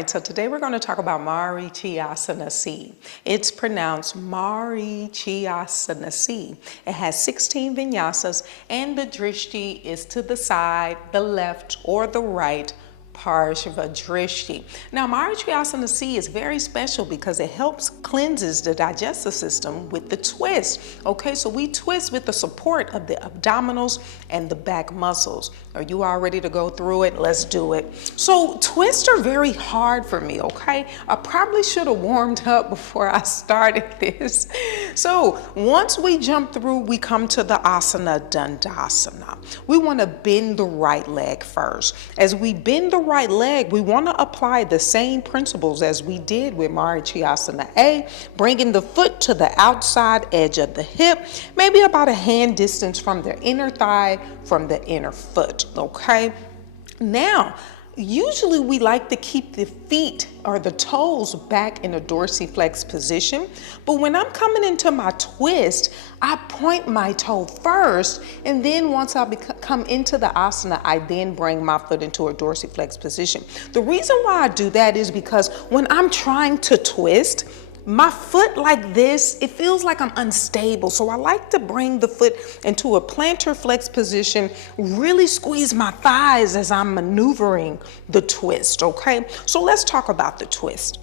right, so today we're going to talk about Marichyasana C. It's pronounced Marichyasana C. It has 16 vinyasas, and the Drishti is to the side, the left, or the right. Parsva Drishti. Now, Marichyasana C is very special because it helps cleanses the digestive system with the twist. Okay, so we twist with the support of the abdominals and the back muscles. Are you all ready to go through it? Let's do it. So twists are very hard for me, okay? I probably should have warmed up before I started this. So once we jump through, we come to the asana Duadasa. We want to bend the right leg first. As we bend the right leg, we want to apply the same principles as we did with Marichyasana A, bringing the foot to the outside edge of the hip, maybe about a hand distance from the inner thigh from the inner foot, okay? Now, usually we like to keep the feet or the toes back in a dorsiflex position, but when I'm coming into my twist, I point my toe first, and then once I come into the asana, I then bring my foot into a dorsiflex position. The reason why I do that is because when I'm trying to twist, my foot like this, it feels like I'm unstable. So I like to bring the foot into a plantar flex position, really squeeze my thighs as I'm maneuvering the twist, okay? So let's talk about the twist.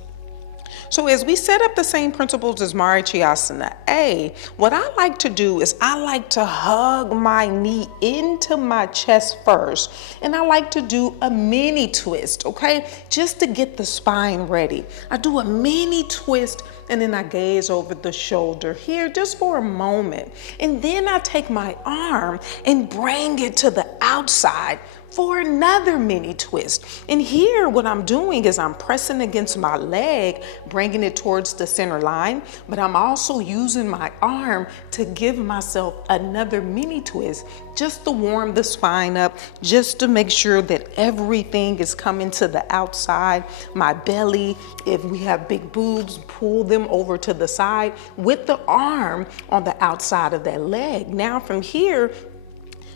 So as we set up the same principles as Marichyasana A, what I like to do is I like to hug my knee into my chest first, and I like to do a mini twist, okay? Just to get the spine ready. I do a mini twist, and then I gaze over the shoulder here just for a moment. And then I take my arm and bring it to the outside for another mini twist. And here what I'm doing is I'm pressing against my leg, bringing it towards the center line, but I'm also using my arm to give myself another mini twist just to warm the spine up, just to make sure that everything is coming to the outside. My belly, if we have big boobs, pull them over to the side with the arm on the outside of that leg. Now from here,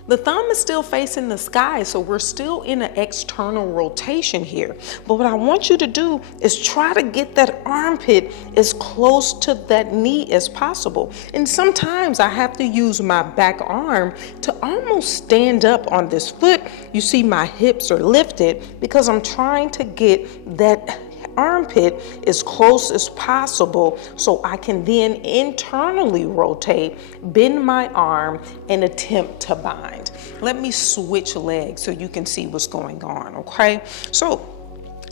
the thumb is still facing the sky, so we're still in an external rotation here. But what I want you to do is try to get that armpit as close to that knee as possible. And sometimes I have to use my back arm to almost stand up on this foot. You see my hips are lifted because I'm trying to get that armpit as close as possible so I can then internally rotate, bend my arm, and attempt to bind. Let me switch legs so you can see what's going on, okay? So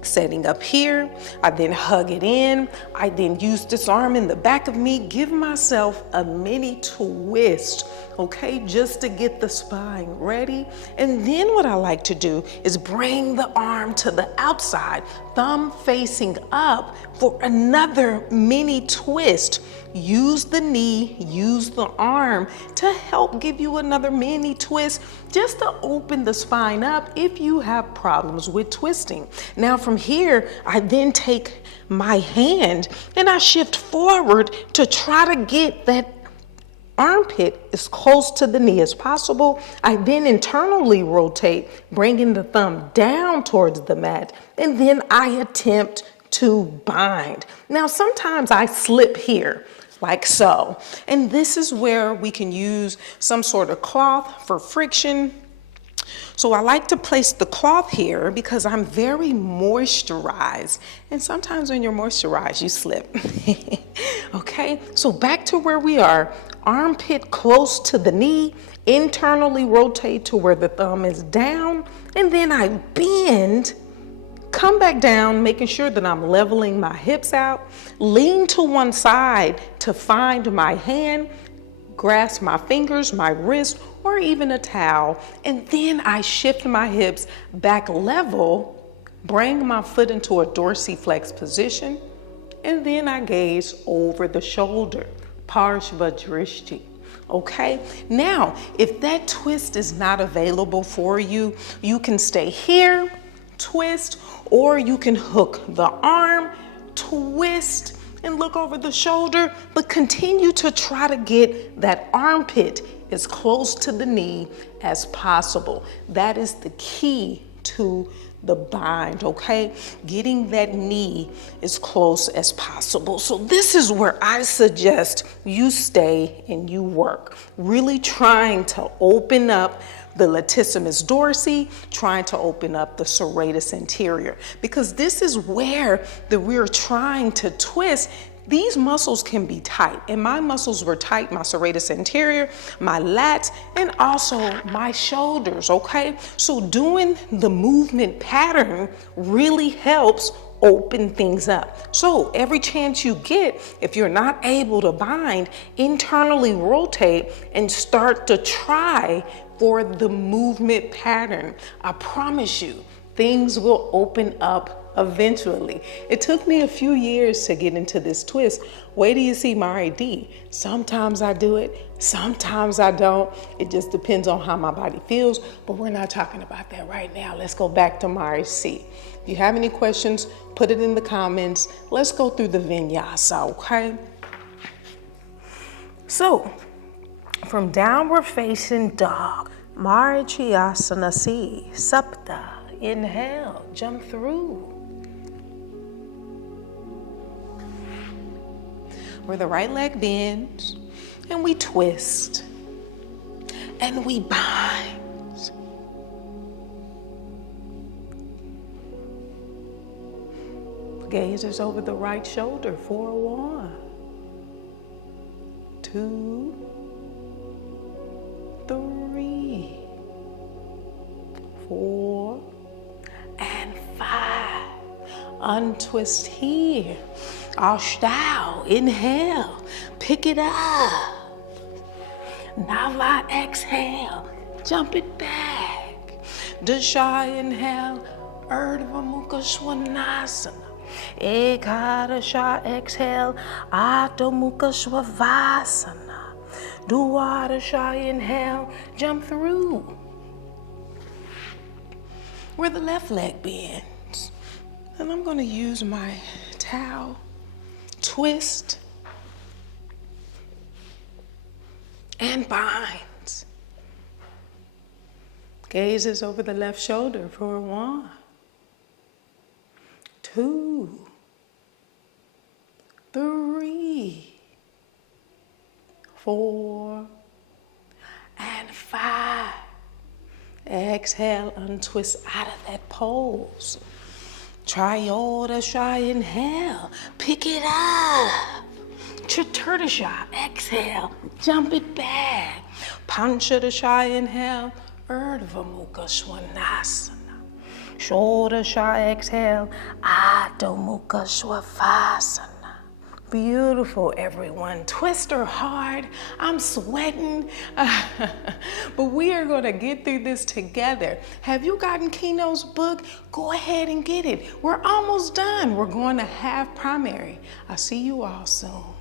setting up here, I then hug it in, I then use this arm in the back of me, give myself a mini twist, okay, just to get the spine ready. And then what I like to do is bring the arm to the outside, thumb facing up for another mini twist. Use the knee, use the arm to help give you another mini twist, just to open the spine up if you have problems with twisting. Now from here, I then take my hand and I shift forward to try to get that armpit as close to the knee as possible. I then internally rotate, bringing the thumb down towards the mat, and then I attempt to bind. Now, sometimes I slip here, like so, and this is where we can use some sort of cloth for friction. So I like to place the cloth here because I'm very moisturized. And sometimes when you're moisturized, you slip. Okay, so back to where we are. Armpit close to the knee, internally rotate to where the thumb is down, and then I bend, come back down, making sure that I'm leveling my hips out, lean to one side to find my hand, grasp my fingers, my wrist, or even a towel, and then I shift my hips back level, bring my foot into a dorsiflex position, and then I gaze over the shoulder, Parsva Drishti. Okay, now if that twist is not available for you, you can stay here, twist, or you can hook the arm, twist, and look over the shoulder, but continue to try to get that armpit as close to the knee as possible. That is the key to the bind, okay? Getting that knee as close as possible. So this is where I suggest you stay and you work, really trying to open up the latissimus dorsi, trying to open up the serratus anterior, because this is where we're trying to twist. These muscles can be tight, and my muscles were tight, my serratus anterior, my lats, and also my shoulders, okay? So doing the movement pattern really helps open things up. So every chance you get, if you're not able to bind, internally rotate and start to try for the movement pattern. I promise you, things will open up eventually. It took me a few years to get into this twist. Wait till you see Mari D. Sometimes I do it, sometimes I don't. It just depends on how my body feels, but we're not talking about that right now. Let's go back to Mari C. If you have any questions, put it in the comments. Let's go through the Vinyasa, okay? So, from downward facing dog, Marichyasana C, Sapta Inhale, jump through. Where the right leg bends and we twist and we bind. Gaze is over the right shoulder for 1, 2, 3, 4, and 5. Untwist here. Astau Inhale. Pick it up. Nava Exhale. Jump it back. Dasa Inhale. Urdhva Mukha Svanasana. Ekadasa Exhale. Adho Mukha Svanasana. Duadasa Inhale. Jump through. Where the left leg bends. And I'm going to use my towel. Twist and binds. Gazes over the left shoulder for 1, 2, 3, 4, and 5. Exhale, untwist out of that pose. Trayodasa Inhale, pick it up. Caturdasa, exhale, jump it back. Pancadasa Inhale, Urdhva Mukha Svanasana. Sodasa Exhale, Adho Mukha Svanasana. Beautiful, everyone. Twist her hard. I'm sweating. But we are going to get through this together. Have you gotten Keno's book? Go ahead and get it. We're almost done. We're going to have primary. I'll see you all soon.